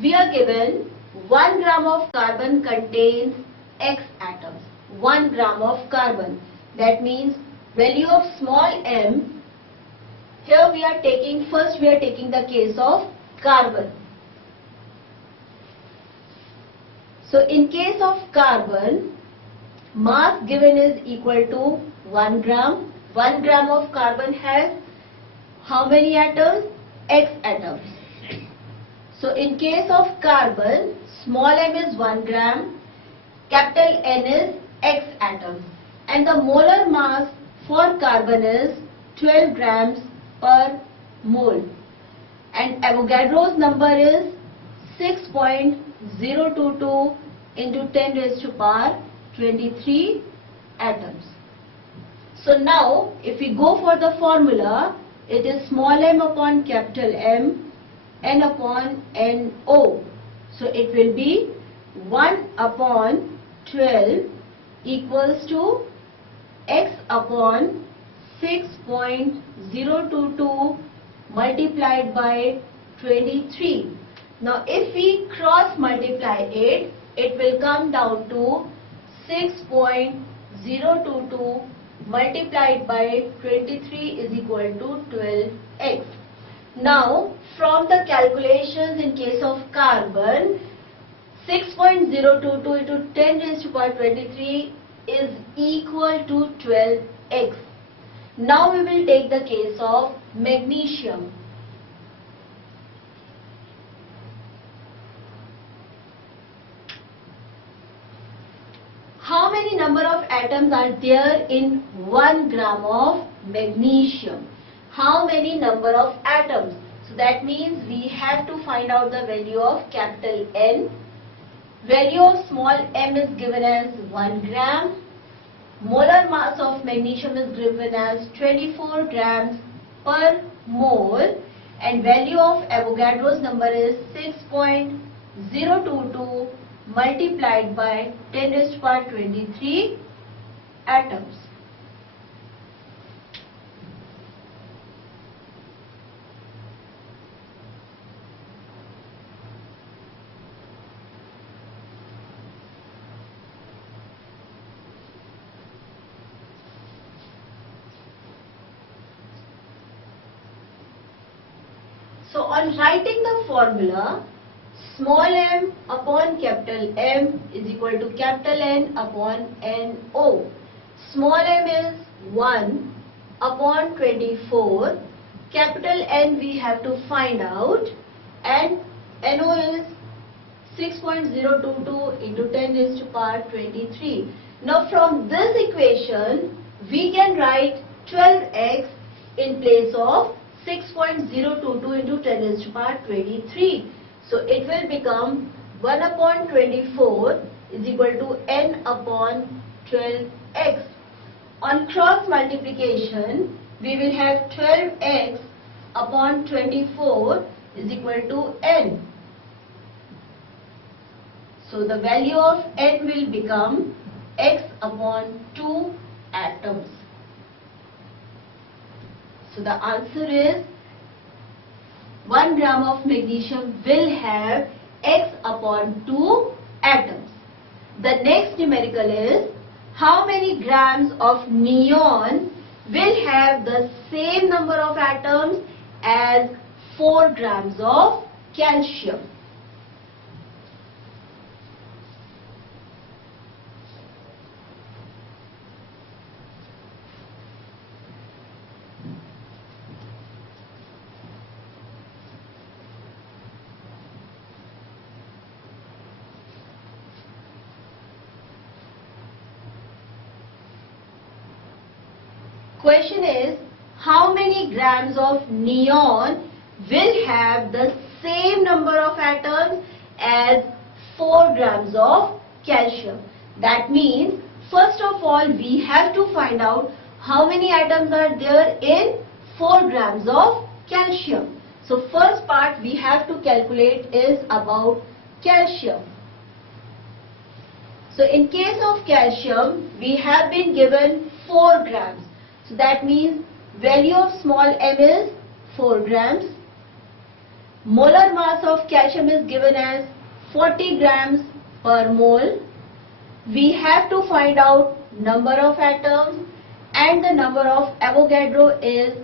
We are given 1 gram of carbon contains X atoms. 1 gram of carbon. That means value of small m. Here we are taking the case of carbon. So in case of carbon, mass given is equal to 1 gram. 1 gram of carbon has how many atoms? X atoms. So in case of carbon, small m is 1 gram, capital N is X atoms. And the molar mass for carbon is 12 grams per mole. And Avogadro's number is 6.022 into 10 raised to power 23 atoms. So now if we go for the formula, it is small m upon capital M, N upon NO. So it will be 1 upon 12 equals to X upon 6.022 multiplied by 23. Now if we cross multiply it, it will come down to 6.022 multiplied by 23 is equal to 12x. Now from the calculations in case of carbon, 6.022 into 10 raised to power 23 is equal to 12x. Now we will take the case of magnesium. How many number of atoms are there in 1 gram of magnesium? How many number of atoms? So that means we have to find out the value of capital N. Value of small m is given as 1 gram. Molar mass of magnesium is given as 24 grams per mole. And value of Avogadro's number is 6.022 multiplied by 10 raised to power 23 atoms. So on writing the formula, small m upon capital M is equal to capital N upon NO. Small m is 1 upon 24. Capital N we have to find out, and NO is 6.022 into 10 raised to power 23. Now from this equation, we can write 12x in place of 6.022 into 10 raised to power 23. So it will become 1 upon 24 is equal to N upon 12x. On cross multiplication, we will have 12x upon 24 is equal to N. So the value of N will become X upon 2 atoms. So the answer is 1 gram of magnesium will have X upon 2 atoms. The next numerical is how many grams of neon will have the same number of atoms as 4 grams of calcium. Question is, how many grams of neon will have the same number of atoms as 4 grams of calcium? That means, first of all, we have to find out how many atoms are there in 4 grams of calcium. So first part we have to calculate is about calcium. So in case of calcium, we have been given 4 grams. So that means value of small m is 4 grams. Molar mass of calcium is given as 40 grams per mole. We have to find out number of atoms, and the number of Avogadro is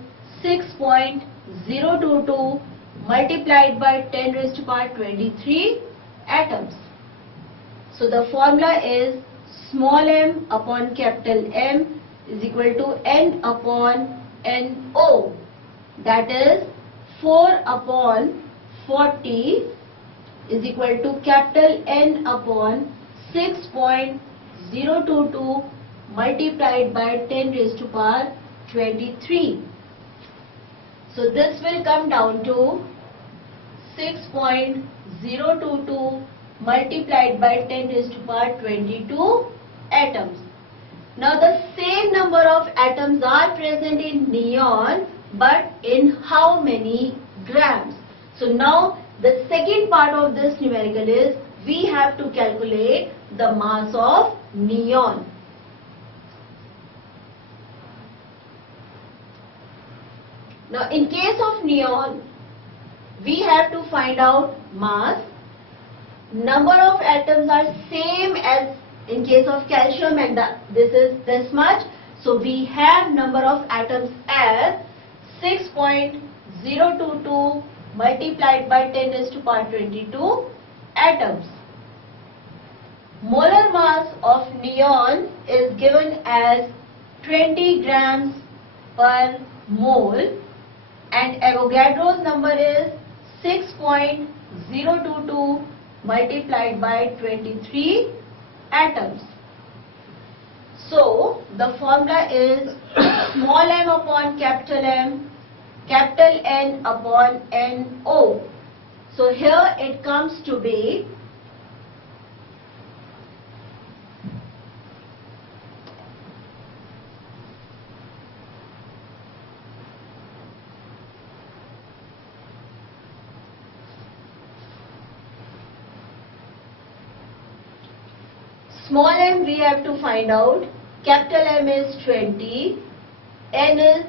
6.022 multiplied by 10 raised to power 23 atoms. So the formula is small m upon capital M is equal to N upon NO, that is 4 upon 40 is equal to capital N upon 6.022 multiplied by 10 raised to power 23. So this will come down to 6.022 multiplied by 10 raised to power 22 atoms. Now the same number of atoms are present in neon, but in how many grams? So now the second part of this numerical is we have to calculate the mass of neon. Now in case of neon, we have to find out mass. Number of atoms are same as in case of calcium, and this is this much. So we have number of atoms as 6.022 multiplied by 10 raised to power 22 atoms. Molar mass of neon is given as 20 grams per mole, and Avogadro's number is 6.022 multiplied by 23 atoms. So the formula is small m upon capital M, capital N upon NO. So here it comes to be small m we have to find out. Capital M is 20, N is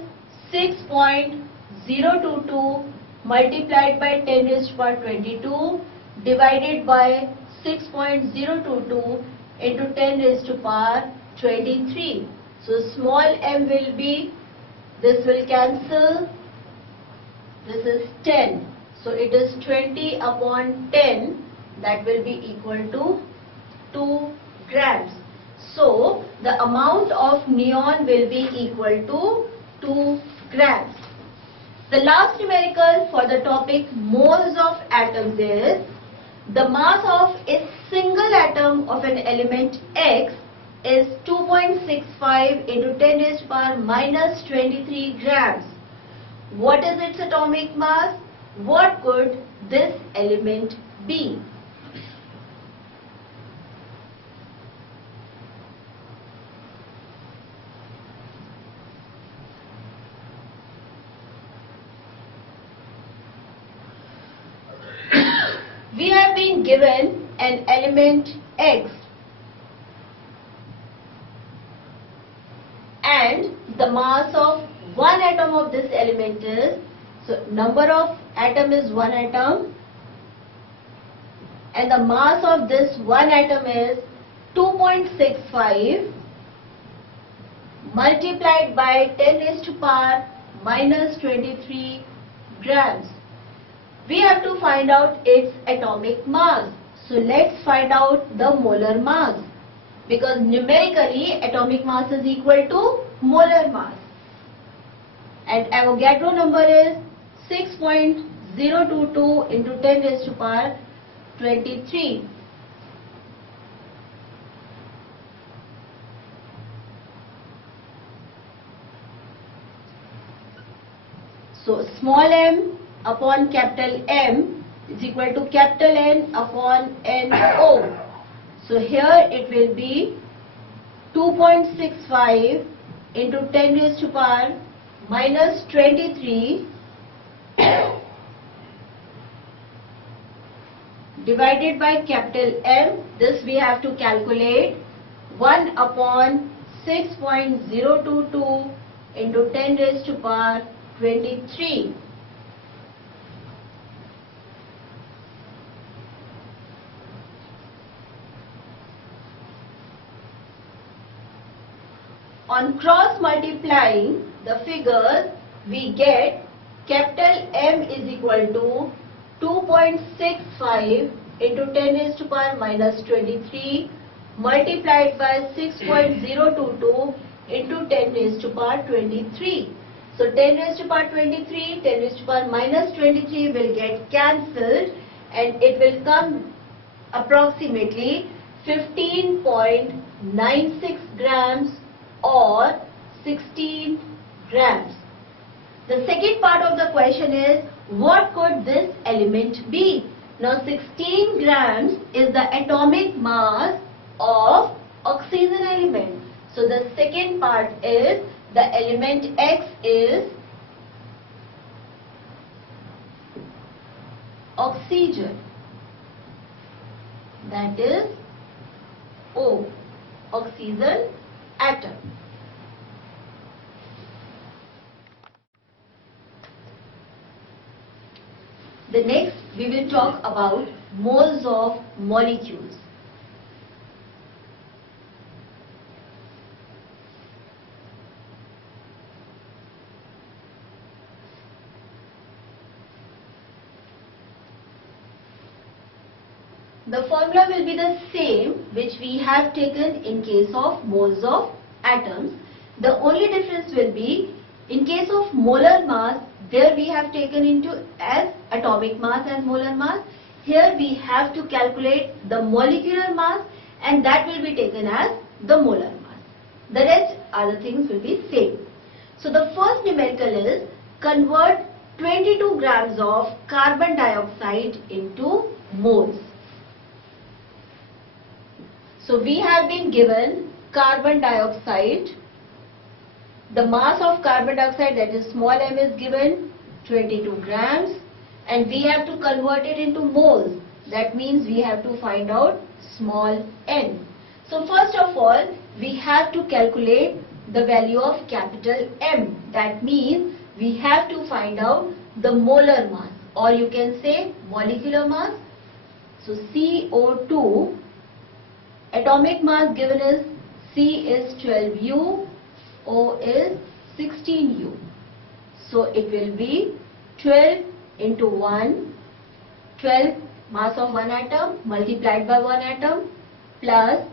6.022 multiplied by 10 raised to power 22 divided by 6.022 into 10 raised to power 23. So small m will be, this will cancel, this is 10. So it is 20 upon 10, that will be equal to 2 grams. So the amount of neon will be equal to 2 grams. The last numerical for the topic moles of atoms is the mass of a single atom of an element X is 2.65 into 10 raised to power minus 23 grams. What is its atomic mass? What could this element be? We have been given an element X, and the mass of one atom of this element is, so number of atom is one atom, and the mass of this one atom is 2.65 multiplied by 10 raised to power minus 23 grams. We have to find out its atomic mass. So let's find out the molar mass, because numerically atomic mass is equal to molar mass, and Avogadro number is 6.022 into 10 raised to power 23. So small m upon capital M is equal to capital N upon NO. So here it will be 2.65 into 10 raised to power minus 23 divided by capital M. This we have to calculate 1 upon 6.022 into 10 raised to power 23. On cross multiplying the figures, we get capital M is equal to 2.65 into 10 raised to power minus 23 multiplied by 6.022 into 10 raised to power 23. So 10 raised to power 23, 10 raised to power minus 23 will get cancelled and it will come approximately 15.96 grams or 16 grams. The second part of the question is, what could this element be? Now 16 grams is the atomic mass of oxygen element. So the second part is, the element X is oxygen, that is O, oxygen atom. The next we will talk about moles of molecules. The formula will be the same which we have taken in case of moles of atoms. The only difference will be, in case of molar mass, there we have taken into as atomic mass as molar mass. Here we have to calculate the molecular mass and that will be taken as the molar mass. The rest other things will be same. So the first numerical is, convert 22 grams of carbon dioxide into moles. So we have been given carbon dioxide. The mass of carbon dioxide, that is small m, is given 22 grams and we have to convert it into moles. That means we have to find out small n. So first of all, we have to calculate the value of capital M. That means we have to find out the molar mass, or you can say molecular mass. So CO2, atomic mass given is C is 12U, O is 16U. So it will be 12 into 1, 12 mass of one atom multiplied by one atom, plus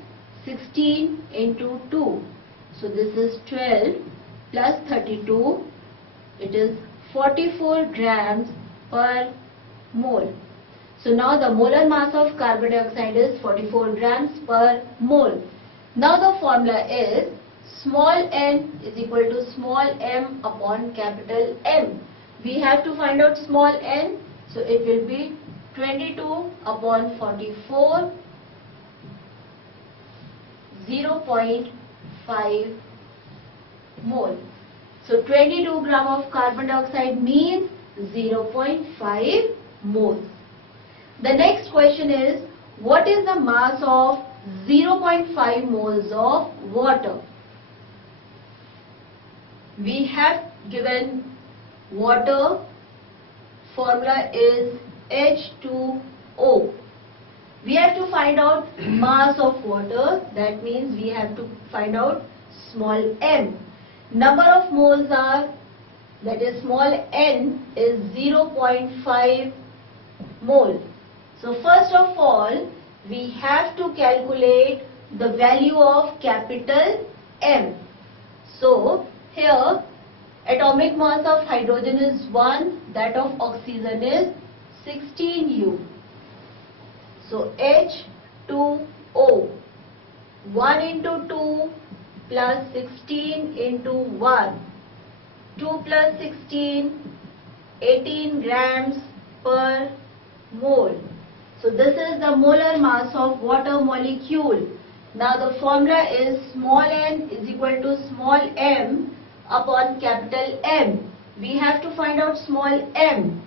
16 into 2. So this is 12 plus 32, it is 44 grams per mole. So now the molar mass of carbon dioxide is 44 grams per mole. Now the formula is, small n is equal to small m upon capital M. We have to find out small n, so it will be 22 upon 44, 0.5 mole. So 22 gram of carbon dioxide means 0.5 moles. The next question is, what is the mass of 0.5 moles of water? We have given water, formula is H2O. We have to find out mass of water, that means we have to find out small m. Number of moles are, that is small n is 0.5 mole. So first of all, we have to calculate the value of capital M. So here atomic mass of hydrogen is 1, that of oxygen is 16U. So H2O, 1 into 2 plus 16 into 1, 2 plus 16, 18 grams per mole. So this is the molar mass of water molecule. Now the formula is small n is equal to small m upon capital M. We have to find out small m.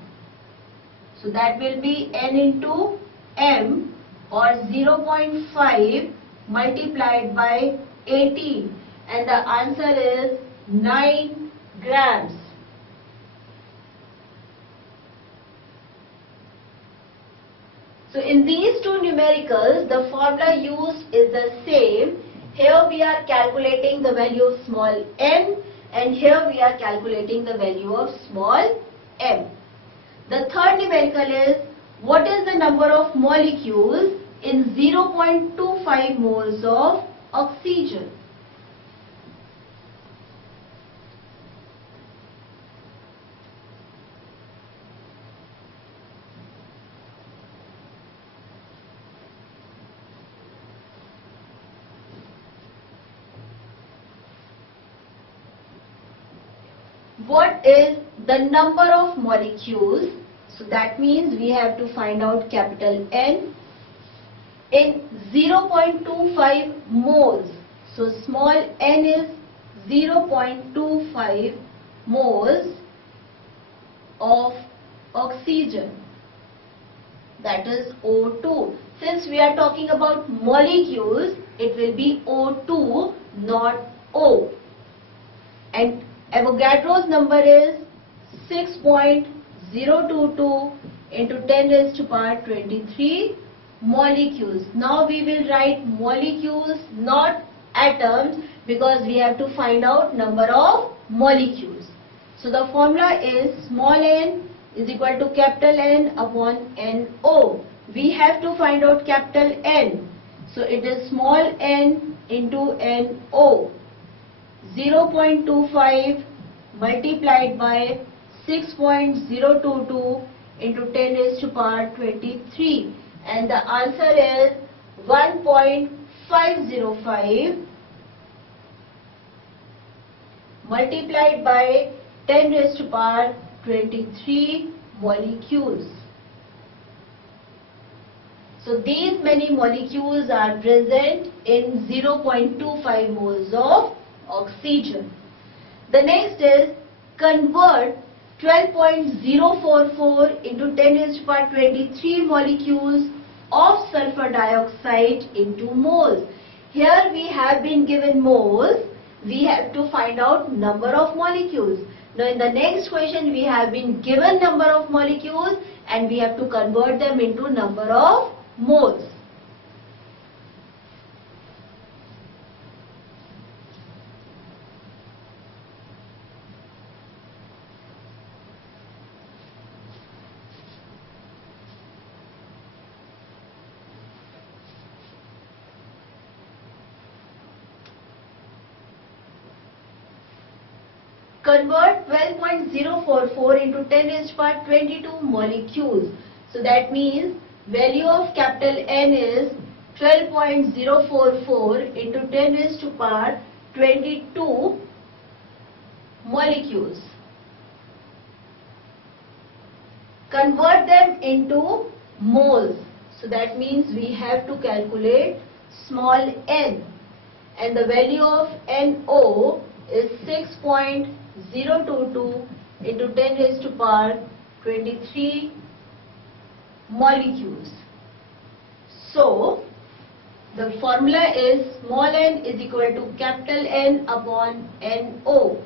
So that will be n into m, or 0.5 multiplied by 18, and the answer is 9 grams. So in these two numericals, the formula used is the same. Here we are calculating the value of small n, and here we are calculating the value of small m. The third numerical is, what is the number of molecules in 0.25 moles of oxygen? What is the number of molecules? So that means we have to find out capital N in 0.25 moles. So small n is 0.25 moles of oxygen, that is O2. Since we are talking about molecules, it will be O2, not O. And Avogadro's number is 6.022 into 10 raised to power 23 molecules. Now we will write molecules, not atoms, because we have to find out number of molecules. So the formula is small n is equal to capital N upon NO. We have to find out capital N. So it is small n into NO. 0.25 multiplied by 6.022 into 10 raised to power 23, and the answer is 1.505 multiplied by 10 raised to power 23 molecules. So these many molecules are present in 0.25 moles of oxygen. The next is, convert 12.044 into 10 raised to power 23 molecules of sulfur dioxide into moles. Here we have been given moles, we have to find out number of molecules. Now in the next question we have been given number of molecules and we have to convert them into number of moles. Convert 12.044 into 10 raised to power 22 molecules. So that means value of capital N is 12.044 into 10 raised to power 22 molecules. Convert them into moles. So that means we have to calculate small n, and the value of NO is 6.022 into 10 raised to power 23 molecules. So the formula is small n is equal to capital N upon NO.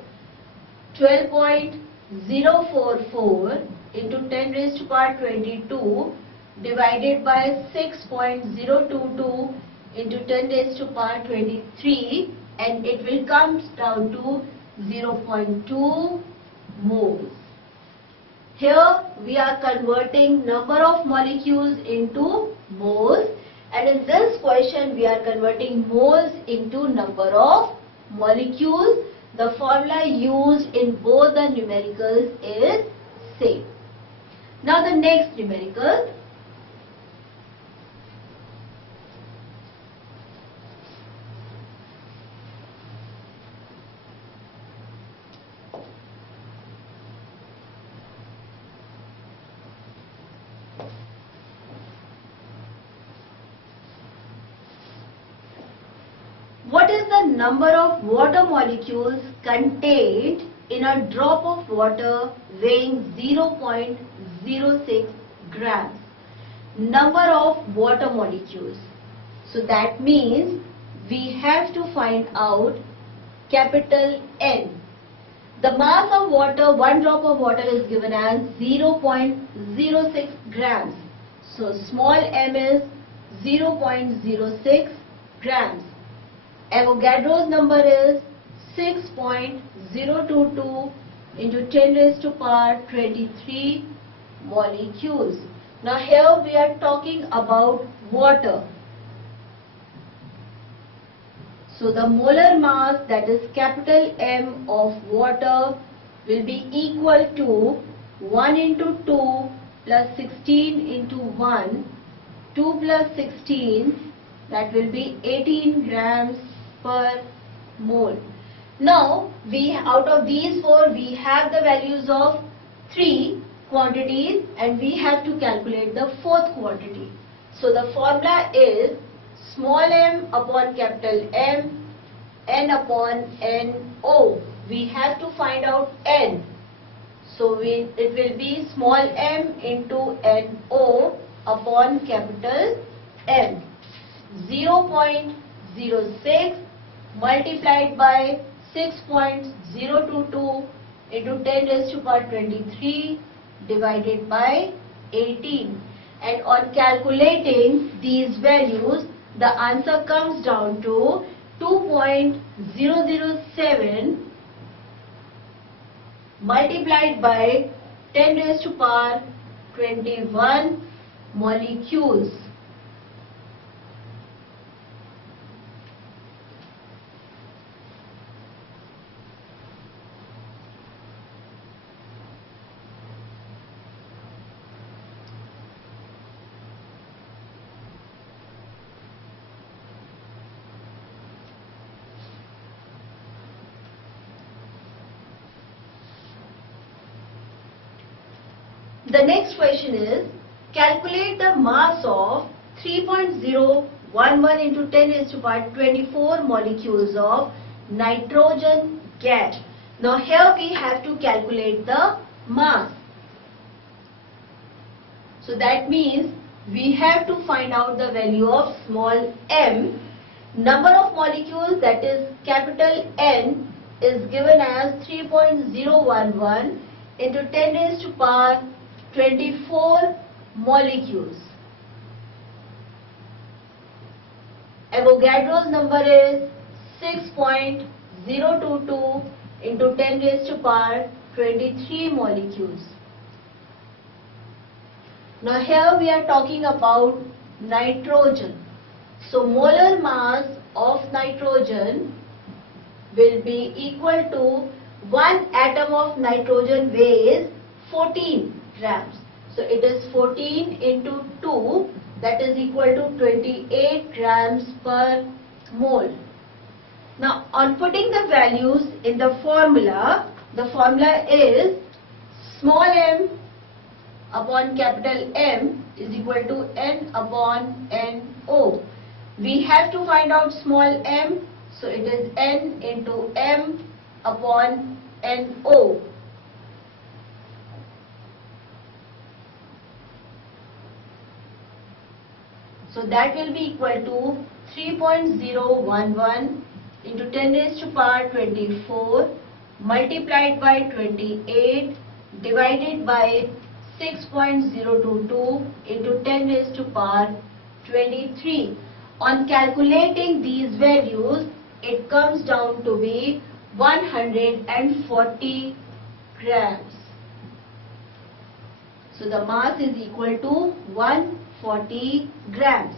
12.044 into 10 raised to power 22 divided by 6.022 into 10 raised to power 23, and it will come down to 0.2 moles. Here we are converting number of molecules into moles, and in this question we are converting moles into number of molecules. The formula used in both the numericals is same. Now the next numerical. What is the number of water molecules contained in a drop of water weighing 0.06 grams? Number of water molecules. So that means we have to find out capital N. The mass of water, one drop of water is given as 0.06 grams. So small m is 0.06 grams. Avogadro's number is 6.022 into 10 raised to power 23 molecules. Now here we are talking about water. So the molar mass, that is capital M of water, will be equal to 1 into 2 plus 16 into 1, 2 plus 16, that will be 18 grams per mole. Now, out of these four, we have the values of 3 quantities and we have to calculate the fourth quantity. So, the formula is small m upon capital M, n upon NO. We have to find out n. So, it will be small m into NO upon capital M. 0.06 multiplied by 6.022 into 10 raised to power 23 divided by 18. And on calculating these values, the answer comes down to 2.007 multiplied by 10 raised to power 21 molecules. The next question is, calculate the mass of 3.011 into 10 raised to power 24 molecules of nitrogen gas. Now here we have to calculate the mass. So that means we have to find out the value of small m. Number of molecules, that is capital N, is given as 3.011 into 10 raised to power 24 molecules. Avogadro's number is 6.022 into 10 raised to power 23 molecules. Now here we are talking about nitrogen. So molar mass of nitrogen will be equal to 1 atom of nitrogen weighs 14 grams. So it is 14 into 2, that is equal to 28 grams per mole. Now on putting the values in the formula is small m upon capital M is equal to n upon NO. We have to find out small m, so it is n into m upon NO. So that will be equal to 3.011 into 10 raised to power 24 multiplied by 28 divided by 6.022 into 10 raised to power 23. On calculating these values, it comes down to be 140 grams. So the mass is equal to 140 grams.